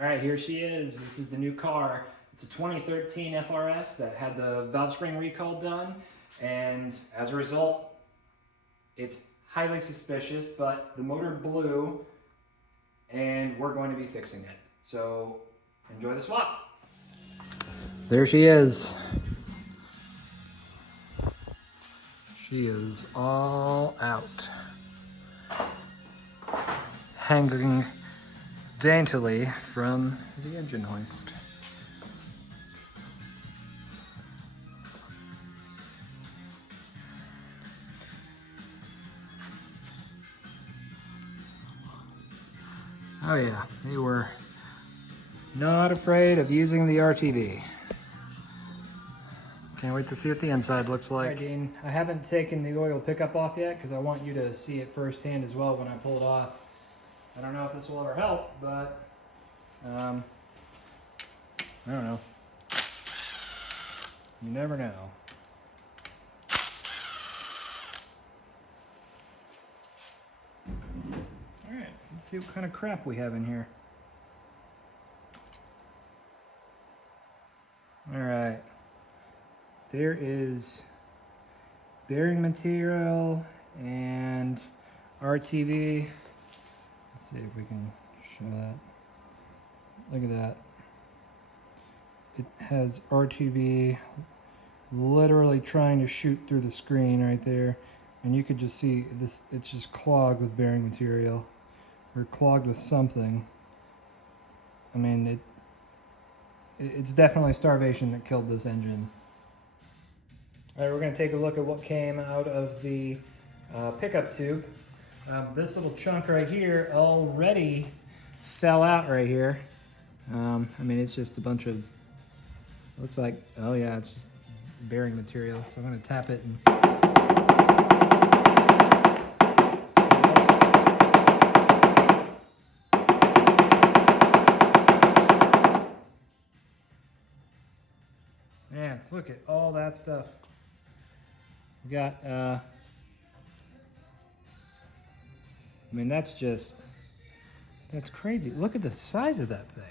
All right, here she is. This is the new car. It's a 2013 FR-S that had the valve spring recall done, and as a result, it's highly suspicious, but the motor blew, and we're going to be fixing it. So enjoy the swap. There she is. She is all out. Hanging daintily from the engine hoist. Oh yeah, they were not afraid of using the RTV. Can't wait to see what the inside looks like. All right, Dean, I haven't taken the oil pickup off yet because I want you to see it firsthand as well when I pull it off. I don't know if this will ever help, but I don't know. You never know. All right, let's see what kind of crap we have in here. All right, there is bearing material and RTV. Let's see if we can show that. Look at that. It has RTV literally trying to shoot through the screen right there. And you could just see this, it's just clogged with bearing material or clogged with something. I mean, it's definitely starvation that killed this engine. All right, we're gonna take a look at what came out of the pickup tube. This little chunk right here already fell out right here. I mean, it's just a bunch of, looks like, oh yeah, it's just bearing material. So I'm gonna tap it and man, look at all that stuff. We got, I mean, that's crazy. Look at the size of that thing.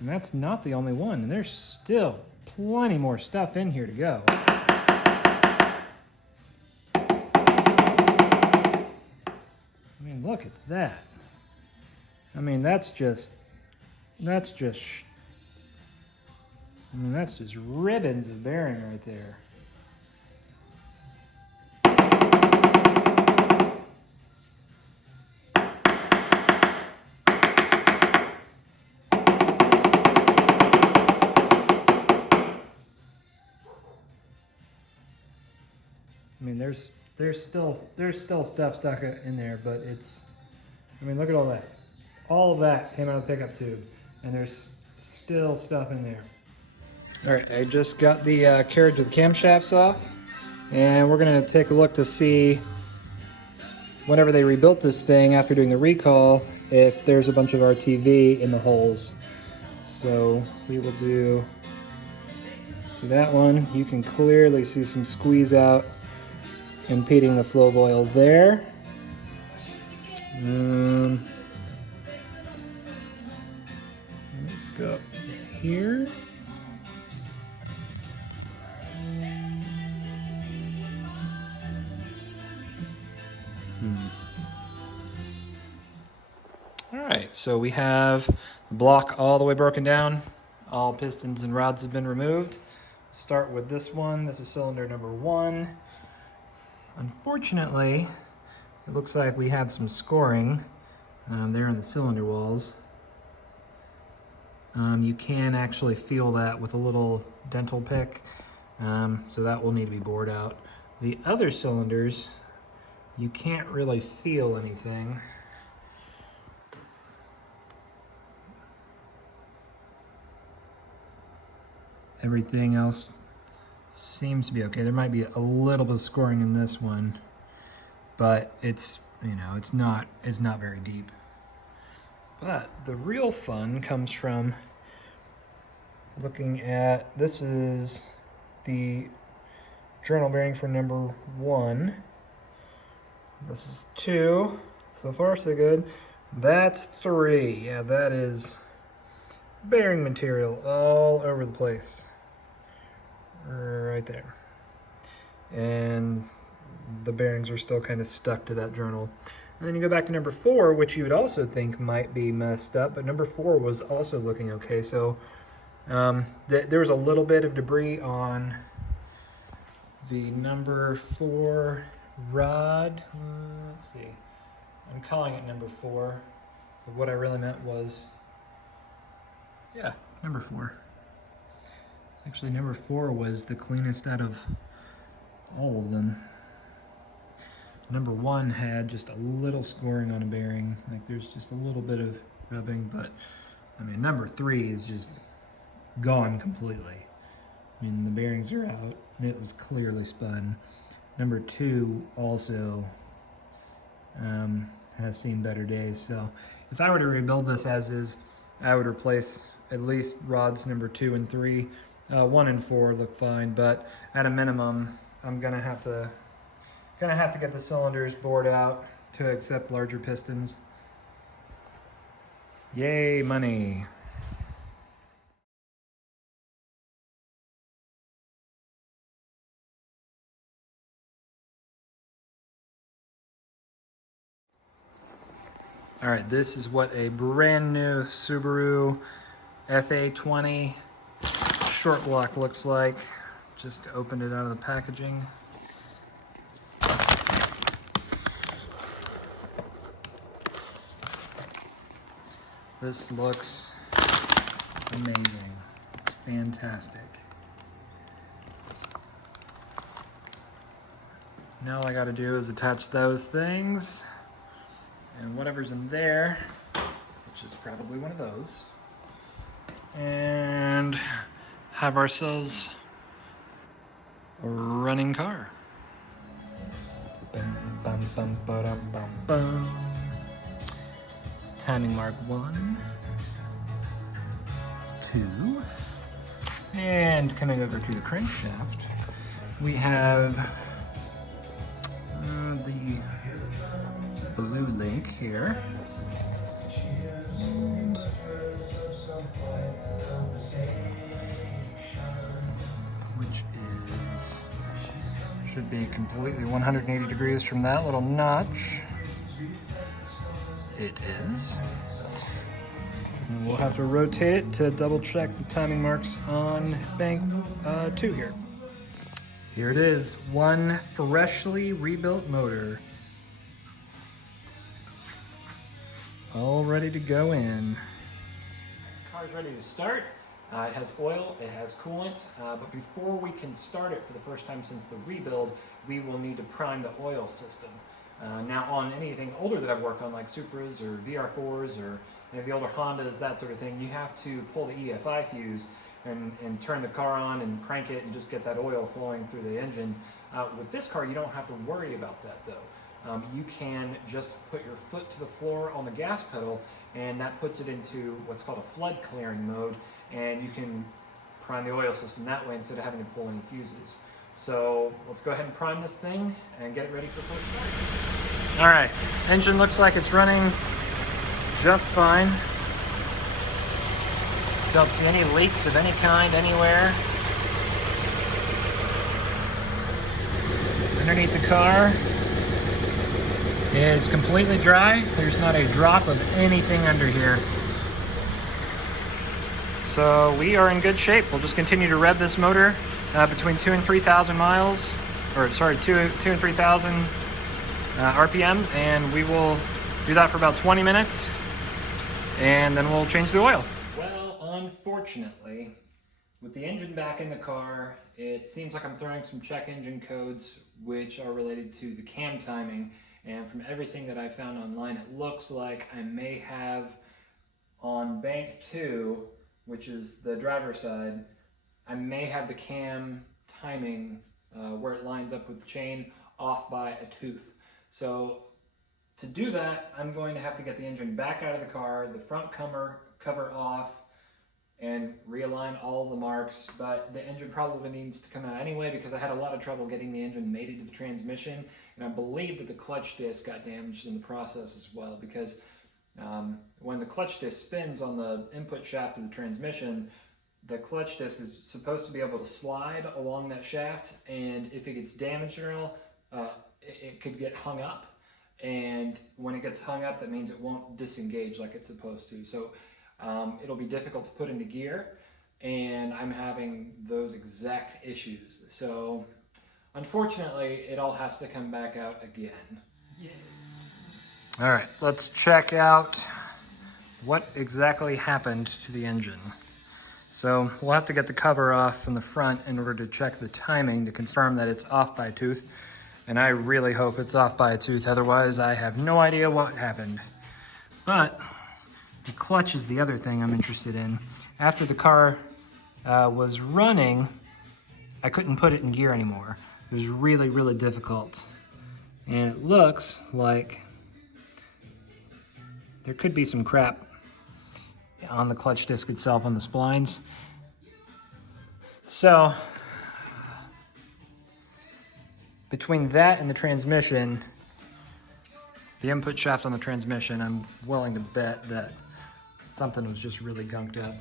And that's not the only one. And there's still plenty more stuff in here to go. I mean, look at that. I mean, that's just ribbons of bearing right there. I mean, there's still stuff stuck in there, but it's, I mean, look at all that. All of that came out of the pickup tube, and there's still stuff in there. All right, I just got the carriage with the camshafts off, and we're gonna take a look to see whenever they rebuilt this thing after doing the recall, if there's a bunch of RTV in the holes. So we will do, see that one, you can clearly see some squeeze out impeding the flow of oil there. Let's go here. All right, so we have the block all the way broken down. All pistons and rods have been removed. Start with this one. This is cylinder number 1. Unfortunately, it looks like we have some scoring there in the cylinder walls. You can actually feel that with a little dental pick, so that will need to be bored out. The other cylinders, you can't really feel anything. Everything else seems to be okay. There might be a little bit of scoring in this one, but it's, you know, it's not very deep. But the real fun comes from looking at, this is the journal bearing for number 1. This is 2. So far so good. That's 3. Yeah, that is bearing material all over the place. Right there. And the bearings are still kind of stuck to that journal. And then you go back to number 4, which you would also think might be messed up, but number 4 was also looking okay. So there was a little bit of debris on the number 4 rod. Let's see. I'm calling it number 4. But what I really meant was, yeah, number 4. Actually, number 4 was the cleanest out of all of them. Number 1 had just a little scoring on a bearing. Like there's just a little bit of rubbing, but I mean, number 3 is just gone completely. I mean, the bearings are out. It was clearly spun. Number 2 also has seen better days. So if I were to rebuild this as is, I would replace at least rods number 2 and 3. 1 and 4 look fine, but at a minimum, I'm gonna have to get the cylinders bored out to accept larger pistons. Yay, money. All right, this is what a brand new Subaru FA20 short block looks like. Just opened it out of the packaging. This looks amazing. It's fantastic. Now all I gotta do is attach those things and whatever's in there, which is probably one of those, and have ourselves a running car. Bum, bum, bum, ba-dum, bum, bum. It's timing mark 1, 2, and coming over to the crankshaft, we have the blue link here. Which is, should be completely 180 degrees from that little notch. It is. And we'll have to rotate it to double check the timing marks on bank 2 here. Here it is, one freshly rebuilt motor. All ready to go in. Car's ready to start. It has oil, it has coolant, but before we can start it for the first time since the rebuild, we will need to prime the oil system. Now on anything older that I've worked on, like Supras or VR4s or any of the older Hondas, that sort of thing, you have to pull the EFI fuse and turn the car on and crank it and just get that oil flowing through the engine. With this car, you don't have to worry about that though. You can just put your foot to the floor on the gas pedal, and that puts it into what's called a flood clearing mode, and you can prime the oil system that way instead of having to pull any fuses. So let's go ahead and prime this thing and get it ready for first start. All right, engine looks like it's running just fine. Don't see any leaks of any kind anywhere. Underneath the car is completely dry. There's not a drop of anything under here. So we are in good shape. We'll just continue to rev this motor between 2,000 and 3,000 miles, or sorry, 2,000 and 3,000 RPM, and we will do that for about 20 minutes, and then we'll change the oil. Well, unfortunately, with the engine back in the car, it seems like I'm throwing some check engine codes which are related to the cam timing, and from everything that I found online, it looks like I may have on bank 2, which is the driver's side, I may have the cam timing where it lines up with the chain off by a tooth. So to do that, I'm going to have to get the engine back out of the car, the front cover off, and realign all the marks, but the engine probably needs to come out anyway because I had a lot of trouble getting the engine mated to the transmission, and I believe that the clutch disc got damaged in the process as well, because When the clutch disc spins on the input shaft of the transmission, the clutch disc is supposed to be able to slide along that shaft, and if it gets damaged at all, it could get hung up. And when it gets hung up, that means it won't disengage like it's supposed to. So it'll be difficult to put into gear, and I'm having those exact issues. So unfortunately, it all has to come back out again. Yay. All right, let's check out what exactly happened to the engine. So we'll have to get the cover off from the front in order to check the timing to confirm that it's off by a tooth. And I really hope it's off by a tooth, otherwise I have no idea what happened. But the clutch is the other thing I'm interested in. After the car was running, I couldn't put it in gear anymore. It was really, really difficult. And it looks like there could be some crap on the clutch disc itself, on the splines. So, between that and the transmission, the input shaft on the transmission, I'm willing to bet that something was just really gunked up.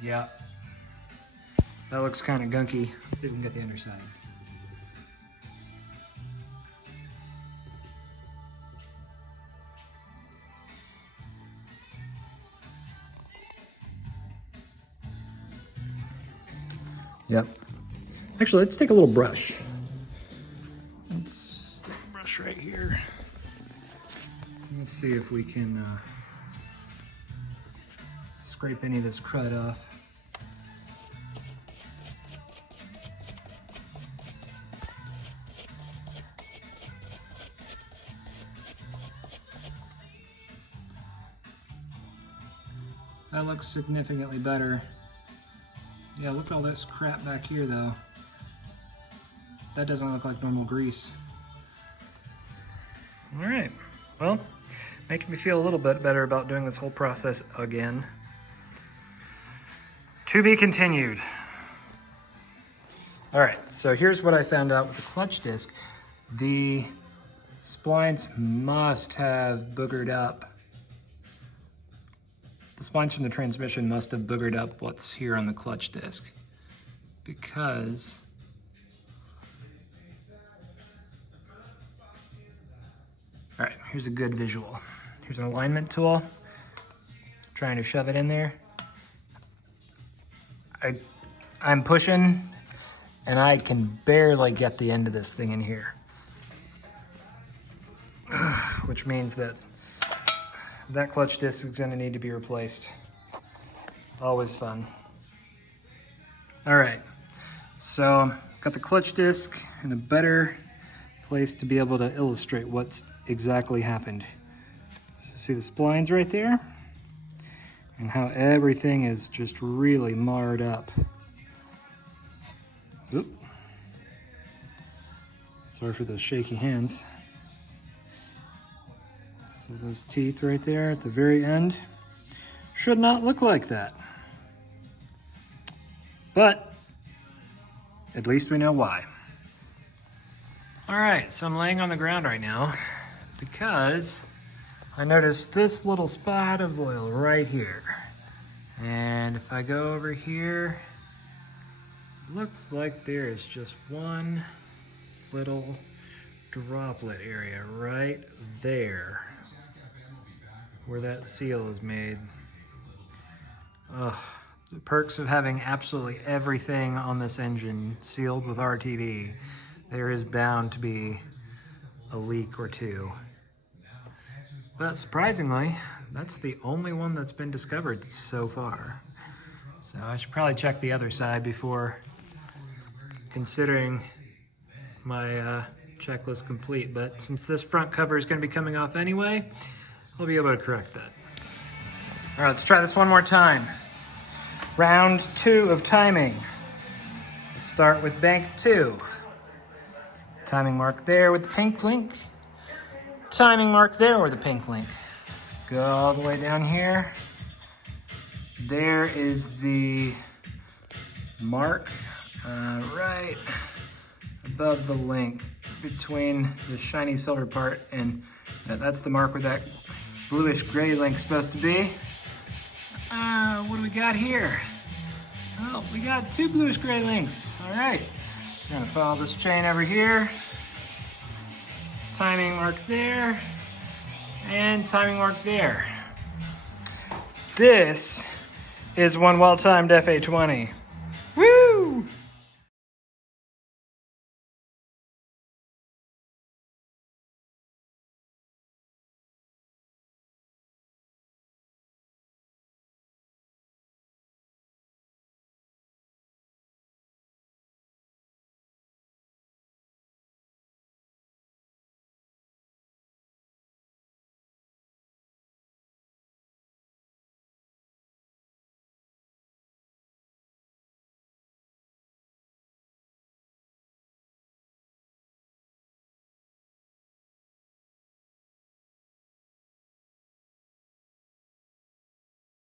Yeah, that looks kind of gunky. Let's see if we can get the underside. Yep. Actually, let's take a little brush. Let's take a brush right here. Let's see if we can scrape any of this crud off. That looks significantly better. Yeah, look at all this crap back here though. That doesn't look like normal grease. All right, well, making me feel a little bit better about doing this whole process again. To be continued. All right, so here's what I found out with the clutch disc. The splines must have boogered up. The splines from the transmission must have boogered up what's here on the clutch disc, because all right, here's a good visual. Here's an alignment tool, trying to shove it in there. I'm pushing and I can barely get the end of this thing in here, which means that that clutch disc is going to need to be replaced. Always fun. All right, so got the clutch disc in a better place to be able to illustrate what's exactly happened. So see the splines right there? And how everything is just really marred up. Oop. Sorry for those shaky hands. So those teeth right there at the very end should not look like that. But at least we know why. All right, so I'm laying on the ground right now because I noticed this little spot of oil right here. And if I go over here, it looks like there is just one little droplet area right there where that seal is made. Ugh, the perks of having absolutely everything on this engine sealed with RTV. There is bound to be a leak or two. But surprisingly, that's the only one that's been discovered so far. So I should probably check the other side before considering my checklist complete. But since this front cover is going to be coming off anyway, I'll be able to correct that. All right, let's try this one more time. Round 2 of timing. Let's start with bank 2. Timing mark there with the pink link. Timing mark there with the pink link. Go all the way down here. There is the mark right above the link. between the shiny silver part, and that's the mark where that bluish gray link's supposed to be. What do we got here? Oh, we got two bluish gray links. All right, just gonna follow this chain over here. Timing mark there, and timing mark there. This is one well-timed FA20. Woo!